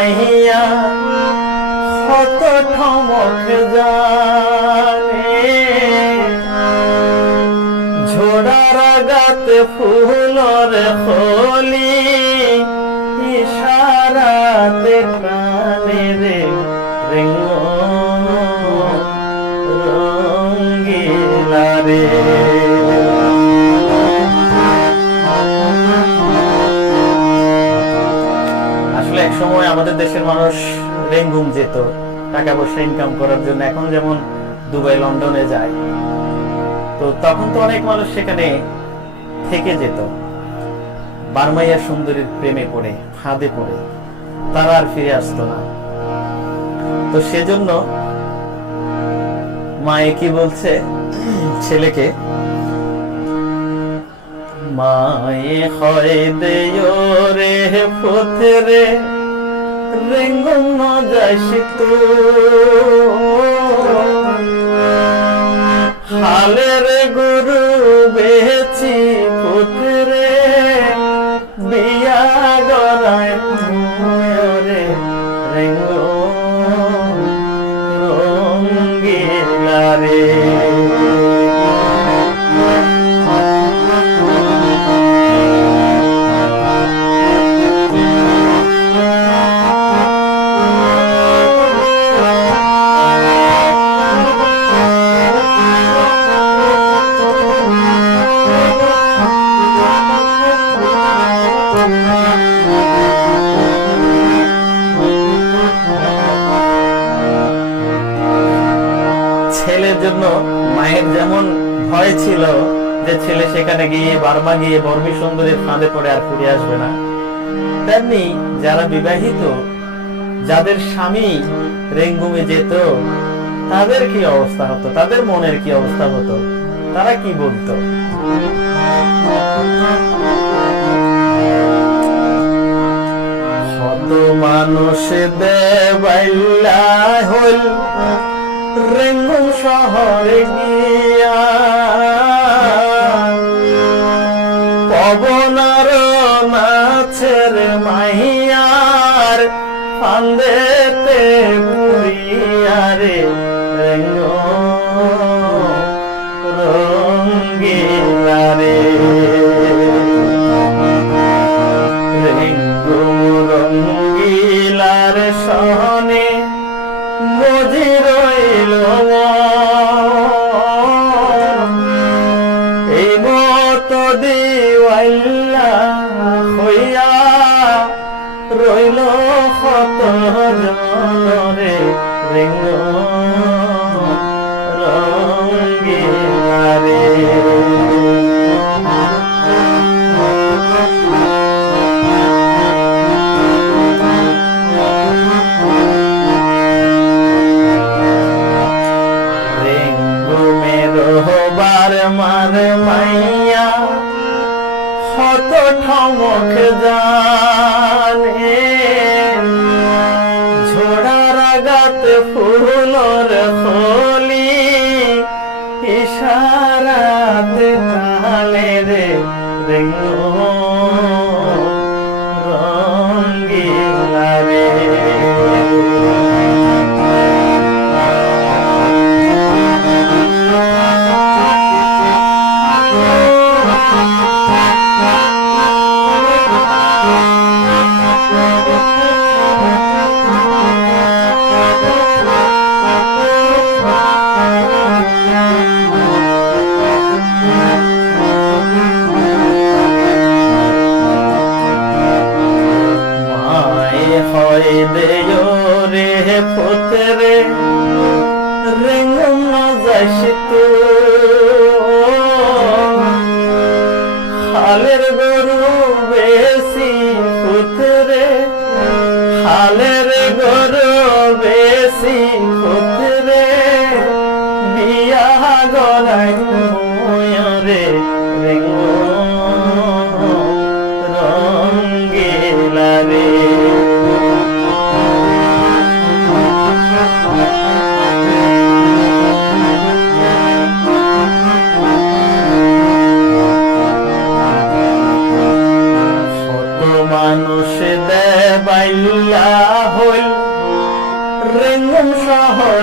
মাহিয়া কত ঠমক জানে ঝোড়ার গাতে ফুলর খলি ইশারাতে কানে রে রঙ্গিলা রে। আসলে এক সময় আমাদের দেশের মানুষ রেঙ্গুম যেত টাকা পয়সা ইনকাম করার জন্য, এখন যেমন দুবাই লন্ডনে যায়, তো তখন তো অনেক মানুষ সেখানে থেকে যেত বার্মাইয়া সুন্দরীর প্রেমে পড়ে ফাঁদে পড়ে, তারা আর ফিরে আসতো না। তো সেজন্য মায়ে কি বলছে ছেলেকে, মায়ে হয় দেয় রে পথরে রেঙ্গুম ন যাইস তো হালের গরু বেচি পুত্রে বিয়া গড়ায় রে রেঙ্গুম রঙ্গিলা রে। ছেলের জন্য মায়ের যেমন ভয় ছিল যে ছেলে সেখানে গিয়ে বার্মা গিয়ে বর্মী সুন্দরীর ফাঁদে পড়ে আর ফিরে আসবে না, তেমনি যারা বিবাহিত যাদের স্বামী রেঙ্গুমে যেত তাদের কি অবস্থা হতো, তাদের মনের কি অবস্থা হতো, তারা কি বলতো। কত মানুষ দেবাইলা হল রেঙ্গুম শহরে গিয়া পবনার নাচের মাহিয়ার ফান্দেতে পুরিয়া রে রেঙ্গুম রঙ্গিলা রে। রেঙ্গুম রঙ্গিলার সহনে মজি রইল এই মত দিওয়াইলা হইয়া রইল কত জনরে রেঙ্গুম রঙ্গিলা রে। মার মাইয়া কত ঠমক জানে ঝোড়ার গাতে ফুলর খলি ইশারাতে তালে রে রেঙ্গুম রঙ্গিলা রে। হয় দেয় রে পুত্রে রেঙ্গুম ন যাইস তো হালের গরু বেশি পুত্রে হালের গরু বেশি পুত্রে বিয়া গড়াই রে রেঙ্গুম রঙ্গিলা রে। মানুষে দেবাইল্লা হইল রেঙ্গুম শহর